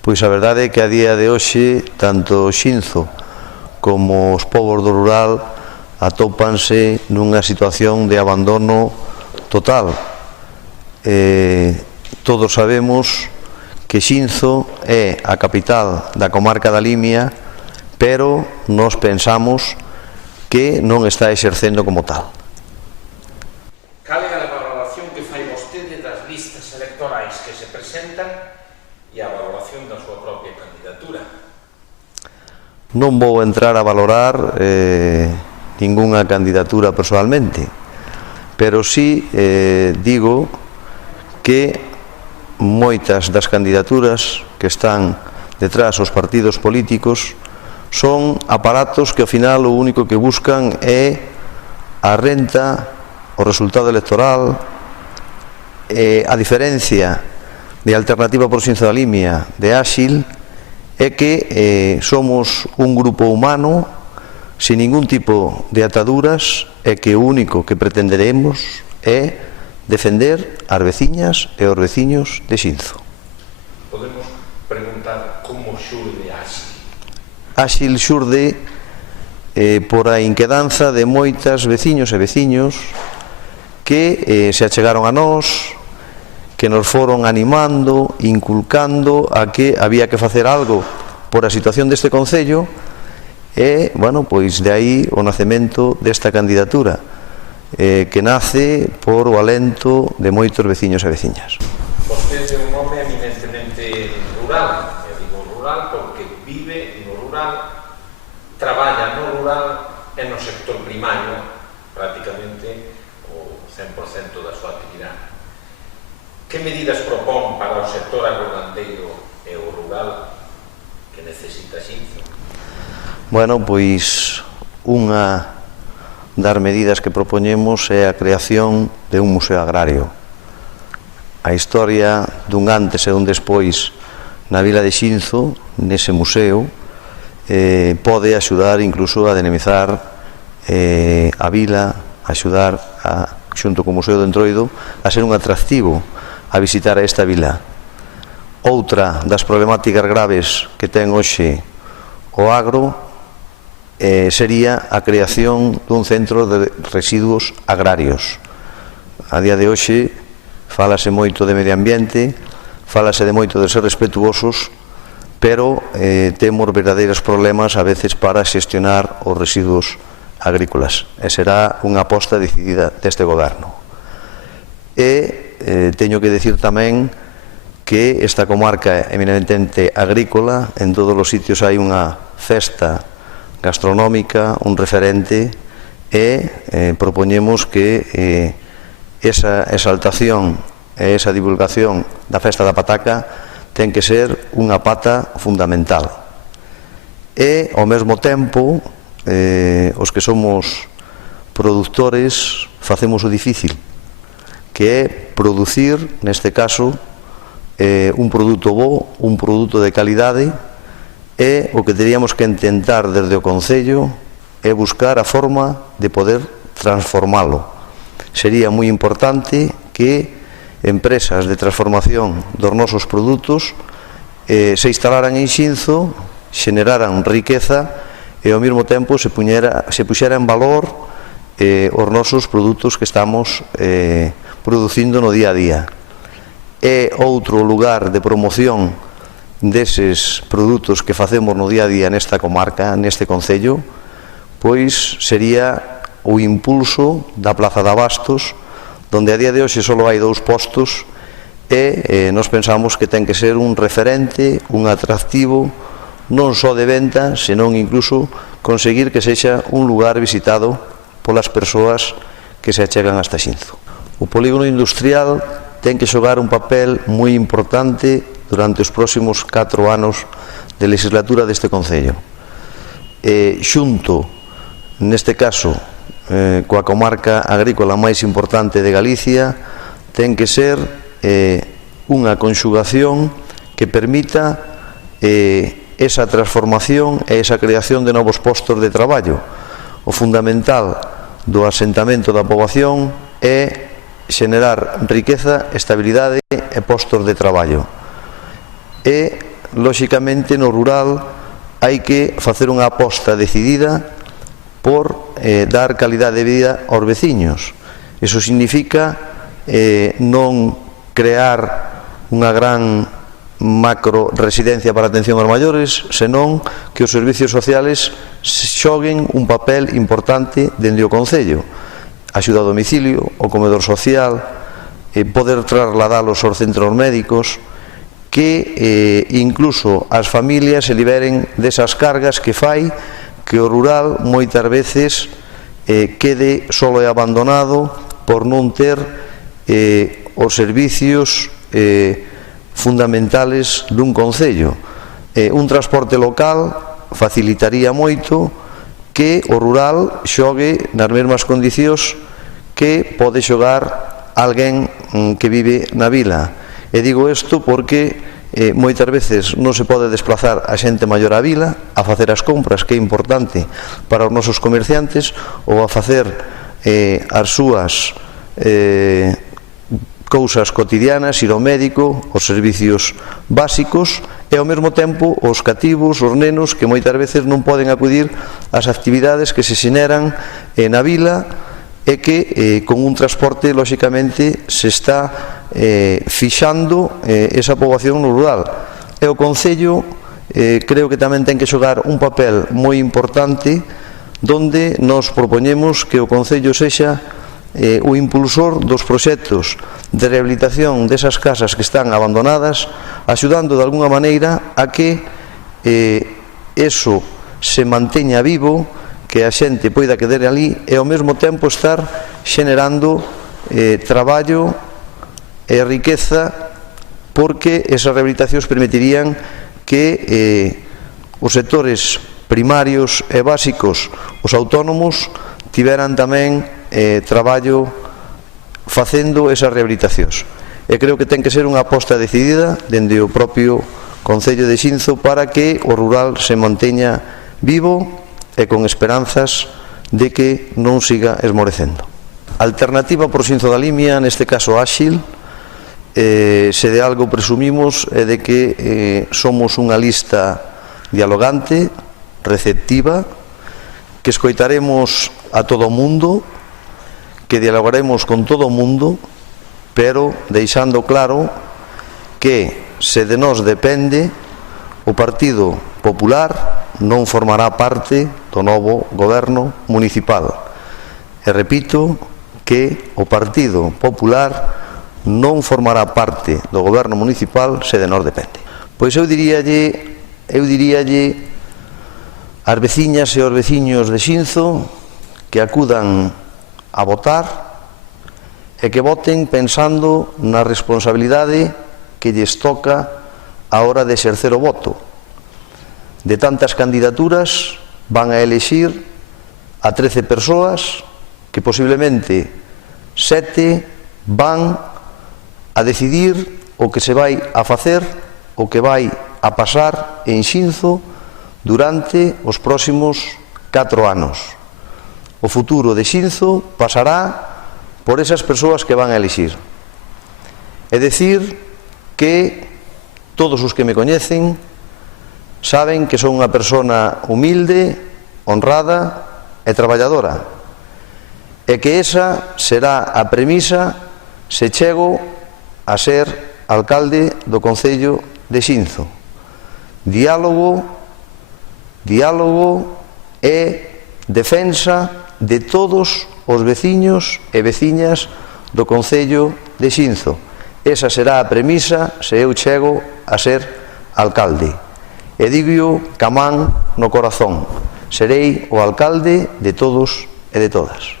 Pois a verdade é que a día de hoxe tanto Xinzo como os povos do rural atópanse nunha situación de abandono total. Todos sabemos que Xinzo é a capital da comarca da Limia, pero nós pensamos que non está exercendo como tal. Cal é a valoración que fai vostede das listas electorais que se presentan e a valoración da súa propia candidatura? Non vou entrar a valorar ningunha candidatura personalmente, pero sí digo que moitas das candidaturas que están detrás os partidos políticos son aparatos que ao final o único que buscan é a renta, o resultado electoral. A diferencia de Alternativa por Xinzo da Limia, de Áxil, é que somos un grupo humano sin ningún tipo de ataduras e que o único que pretenderemos é defender as veciñas e os veciños de Xinzo. Podemos preguntar como xurde Áxil? Áxil xurde por a inquedanza de moitas veciños e veciños que se achegaron a nós, que nos foron animando, inculcando a que había que facer algo por a situación deste concello e, bueno, pois de aí o nacemento desta candidatura que nace por o alento de moitos veciños e veciñas. Vostede é un home eminentemente rural, eu digo rural porque vive no rural, traballa no rural e no sector primario prácticamente o 100% da súa actividade. Que medidas propón para o sector agrogandeiro e o rural que necesita Xinzo? Bueno, pois unha das medidas que propoñemos é a creación de un museo agrario. A historia dun antes e un despois na vila de Xinzo, nese museo, pode axudar incluso a dinamizar a vila, axudar xunto co Museo do Entroido a ser un atractivo a visitar a esta vila. Outra das problemáticas graves que ten hoxe o agro sería a creación dun centro de residuos agrarios. A día de hoxe fálase moito de medio ambiente, fálase de moito de ser respetuosos, pero temos verdadeiros problemas a veces para xestionar os residuos agrícolas, e será unha aposta decidida deste goberno. Teño que decir tamén que esta comarca é eminentemente agrícola, en todos os sitios hai unha festa gastronómica, un referente, e propoñemos que esa exaltación e esa divulgación da festa da pataca ten que ser unha pata fundamental. E, ao mesmo tempo, os que somos produtores facemos o difícil, que é producir, neste caso, un produto bo, un produto de calidade, e o que teríamos que intentar desde o Concello é buscar a forma de poder transformalo. Sería moi importante que empresas de transformación dos nosos produtos se instalaran en Xinzo, xeneraran riqueza e ao mesmo tempo se puxera en valor os nosos produtos que estamos producindo no día a día. É outro lugar de promoción deses produtos que facemos no día a día nesta comarca, neste concello, pois sería o impulso da Plaza de Abastos, donde a día de hoxe só hai 2 postos e nos pensamos que ten que ser un referente, un atractivo, non só de venta, senón incluso conseguir que sexa un lugar visitado polas persoas que se achegan hasta Xinzo. O polígono industrial ten que xogar un papel moi importante durante os próximos 4 anos de legislatura deste Concello. Xunto, neste caso, coa comarca agrícola máis importante de Galicia, ten que ser unha conxugación que permita esa transformación e esa creación de novos postos de traballo. O fundamental do asentamento da poboación é xenerar riqueza, estabilidade e postos de traballo. E lóxicamente, no rural hai que facer unha aposta decidida por dar calidade de vida aos veciños. Iso significa non crear unha gran macro residencia para a atención aos maiores, senón que os servicios sociales xoguen un papel importante dende o Concello. Axuda a domicilio, o comedor social, poder trasladalos aos centros médicos, que incluso as familias se liberen desas cargas que fai que o rural moitas veces quede solo e abandonado por non ter os servicios fundamentales dun concello. Un transporte local facilitaría moito que o rural xogue nas mesmas condicións que pode xogar alguén que vive na vila. E digo isto porque moitas veces non se pode desplazar a xente maior á vila a facer as compras, que é importante para os nosos comerciantes, ou a facer as súas cousas cotidianas, ir ao médico, os servicios básicos, e ao mesmo tempo os cativos, os nenos, que moitas veces non poden acudir ás actividades que se xeneran na vila e que con un transporte, lóxicamente, se está fixando esa poboación no rural. E o Concello creo que tamén ten que xogar un papel moi importante, donde nos propoñemos que o Concello sexa o impulsor dos proxectos de rehabilitación desas casas que están abandonadas, axudando de alguna maneira a que eso se manteña vivo, que a xente poida quedar ali e ao mesmo tempo estar xenerando traballo e riqueza, porque esas rehabilitacións permitirían que os sectores primarios e básicos, os autónomos, tiveran tamén traballo facendo esas rehabilitacións. E creo que ten que ser unha aposta decidida dende o propio Concello de Xinzo para que o rural se manteña vivo e con esperanzas de que non siga esmorecendo. A alternativa por Xinzo da Limia, neste caso Áxil, se de algo presumimos é de que somos unha lista dialogante, receptiva, que escoitaremos a todo o mundo, que dialogaremos con todo o mundo, pero deixando claro que se de nós depende, o Partido Popular non formará parte do novo goberno municipal. E repito que o Partido Popular non formará parte do goberno municipal se de nós depende. Pois eu diríalle ás veciñas e aos veciños de Xinzo que acudan a votar e que voten pensando na responsabilidade que lles toca a hora de exercer o voto. De tantas candidaturas van a elexir a 13 persoas que posiblemente 7 van a decidir o que se vai a facer, o que vai a pasar en Xinzo durante os próximos 4 anos. O futuro de Xinzo pasará por esas persoas que van a elixir. É dicir que todos os que me coñecen saben que son unha persona humilde, honrada e traballadora, e que esa será a premisa se chego a ser alcalde do Concello de Xinzo. Diálogo e defensa de todos os veciños e veciñas do Concello de Xinzo. Esa será a premisa se eu chego a ser alcalde. E digo ca man no corazón, serei o alcalde de todos e de todas.